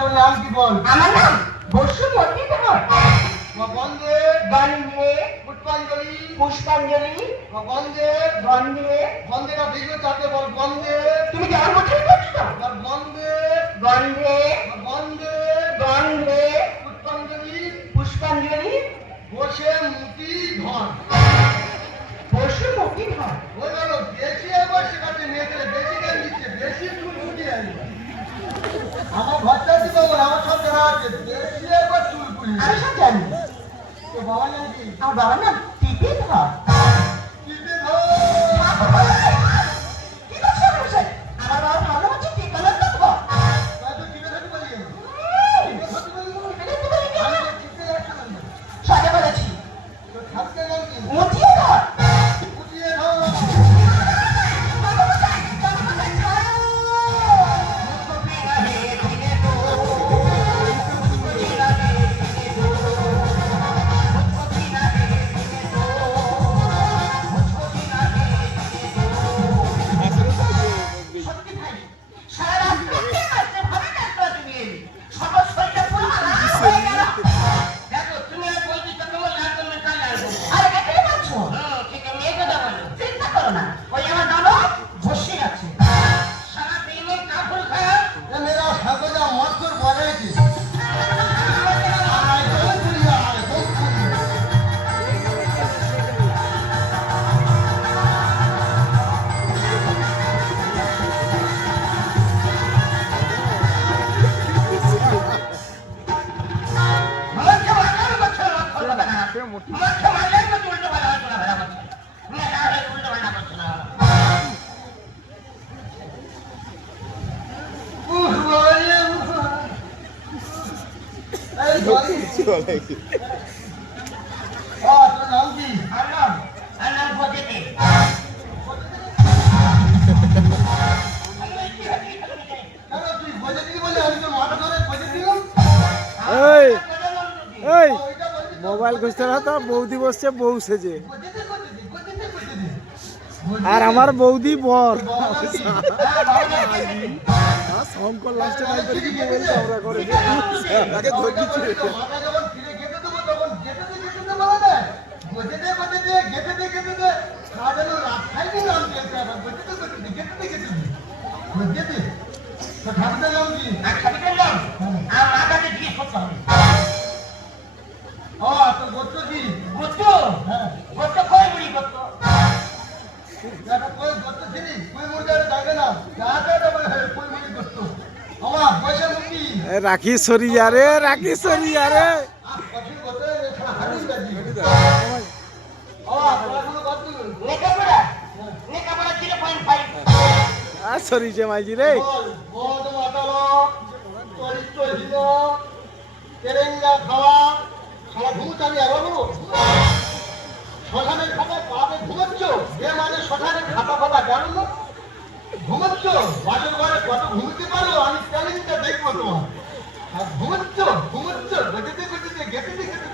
তোর নাম কি বল? আমার নাম বসুমতী ধর। গন্ধে গন্ধে পুষ্পাঞ্জলি পুষ্পাঞ্জলি গন্ধে গন্ধে। গন্ধেটা দীর্ঘ চাপে বল গন্ধে। তুমি কি আমার ঠিক করছো? গন্ধে গন্ধে গন্ধে গন্ধে পুষ্পাঞ্জলি পুষ্পাঞ্জলি বসে মুটি ধর। বসুমতী ধর। ওই বলো বেশি একবার শেখাতে মেয়েদের বেশি জ্ঞান দিচ্ছে, বেশি চুল ফুটি আসবে। আমার ঘরটা দিতে বল, আমার সব জানা আছে, বেশি একবার চুল ফুটি। আমি সব জানি। তো বাবা নাম কি? আমার বাবার নাম টিপি ধর। টিপে ধর। কি করছো মশাই? আমার বাবার ভালো হচ্ছে টিকানন্দ ধর। তাই তো টিপে ধরতে পারি আমি। আমি তো টিপে রাখলাম না। সজা বলেছি তো থাকতে নাম কি? মুঠিয়ে ধর। ফুটিয়ে ধর। সত্যি ভাই, সারা রাত খেয়ে আসতে ভাবে কাটতে তুমি এলি। সকাল শরীরটা পুরো আলাদা হয়ে গেল। দেখো, তুমি আর বলছি তো তোমার না করলে কাল আসবো। আরে এখানে পাচ্ছো? ঠিক আছে, মেয়ে কথা বলো। চিন্তা করো না, ওই আমার দাদা বসে আছে। সারা দিনে কাপড় খায়। এ মেরা সাগজা মস্কর বলেছে। আয় তো পুরিয়া আয় তো পুরিয়া। মাকে মারলে বলছো, মাকে মারলে বলছো, উল্টো পাল্টা চলাফেরা করছো। তুমি একা হয়ে উল্টো পাল্টা করছো না। উফ বাবারে উফ। এই বলি। তোর নাম কি? আর নাম বজেতে। কেন তুই বজে দিলি বলে আমি তো মাথা ধরে বজে দিলাম? এই এই ওইটা বলবি তো। মোবাইল খুঁজতে না তো বৌদি বসছে বউ সেজে বজে দে, বজে দে, বজে দে, বজে দে। আর আমার বৌদি বর বাবা নাম কি? শঙ্কর লাস্টে নাই করে কি মোবাইল চাওড়া করে তাকে ধরছি মাথা যখন ফিরে গেতে দেবো তখন গেতে দে বলা যায়। বজে দে, গেতে দে, গেতে দে। সাজানো রাস্তায় কি নাম দিয়েছে আবার? বজে দে, গেতে দে, গেতে দে। বজে দে। তো ঠাকুরের নাম কি? আর খাবিটার নাম? আর মাথাতে জিজ্ঞেস করতে হবে। তোর গোত্র কি? গোত্র? হ্যাঁ। গোত্র কই মুড়ি গোত্র? একটা কই গোত্র ছিলি? কই মুড়িটারে জাগে না। জাগাটা বলে কই মুড়ি গোত্র। আমার পয়সা মুক্তি। রাখি সরিয়া রে রাখি সরিয়া রে কঠিন গোত্র এখানে হারিয়ে যাবি। পড়াশোনা করতে লেখাপড়া? লেখাপড়া 0.5। আর সরিছে মাইজি রে বল মাতালক চরিত্রহীন তেরেঙ্গা খাওয়া সারা ঘুমুতে আমি আবার বলবো শ্মশানের খাতা পাবে ঘুমাচ্ছ যে মানে শ্মশানের খাতা পাতা জানো না ঘুমাচ্ছ বাসের ঘরে কত ঘুমতে পারো আমি চ্যালেঞ্জটা দেখবো তোমার আর ঘুমাচ্ছ গেতে গেতে